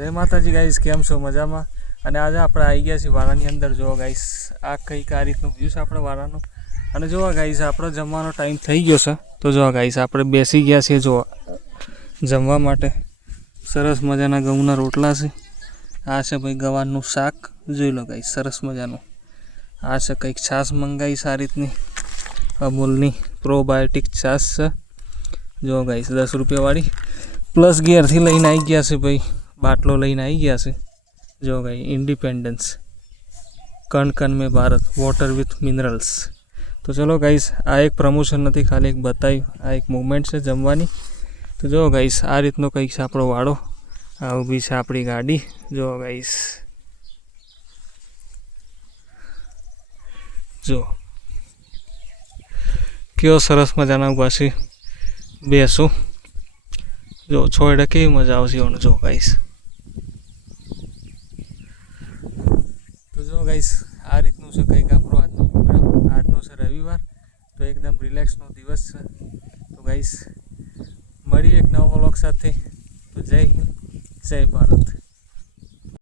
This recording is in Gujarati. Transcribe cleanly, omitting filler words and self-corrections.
જય માતાજી ગાઈસ, કેમ છો? મજામાં? અને આજે આપણે આવી ગયા છીએ વાડાની અંદર. જો ગાઈસ, આ કંઈક આ રીતનું વ્યૂ છે આપણે વાડાનો. અને જો ગાઈસ, આપણો જમવાનો ટાઈમ થઈ ગયો છે. તો જો ગાઈસ, આપણે બેસી ગયા છીએ જો જમવા માટે. સરસ મજાના ઘઉંના રોટલા છે. આ છે ભાઈ ગવારનું શાક, જોઈ લો ગાઈસ, સરસ મજાનું. આ છે કંઈક છાશ મંગાવી છે આ રીતની, અમૂલની પ્રોબાયોટિક છાશ છે. જો ગાઈસ, 10 રૂપિયાવાળી. પ્લસ ઘેરથી લઈને આવી ગયા છે ભાઈ, બાટલો લઈને આવી ગયા છે. જો ભાઈ, ઇન્ડિપેન્ડન્સ કણ કણ મેં ભારત વોટર વિથ મિનરલ્સ. તો ચલો ગાઈસ, આ એક પ્રમોશન નથી, ખાલી એક બતાવ્યું. આ એક મુવમેન્ટ છે જમવાની. તો જો ગાઈસ, આ રીતનો કંઈક છે આપણો વાડો. આ ઊભી છે આપણી ગાડી. જો ગાઈસ, જો કેવો સરસ મજાના ઊભા છે બેસો. જો છોડે કેવી મજા આવશે એનું. જો ગાઈસ, તો જો ગાઈસ, આ રીતનું છે કંઈક આપણો આજનો પ્રોગ્રામ. આજનો છે રવિવાર, તો એકદમ રિલેક્સનો દિવસ છે. તો ગાઈસ, મળીએ એક નવા વ્લોગ સાથે. તો જય હિન્દ, જય ભારત.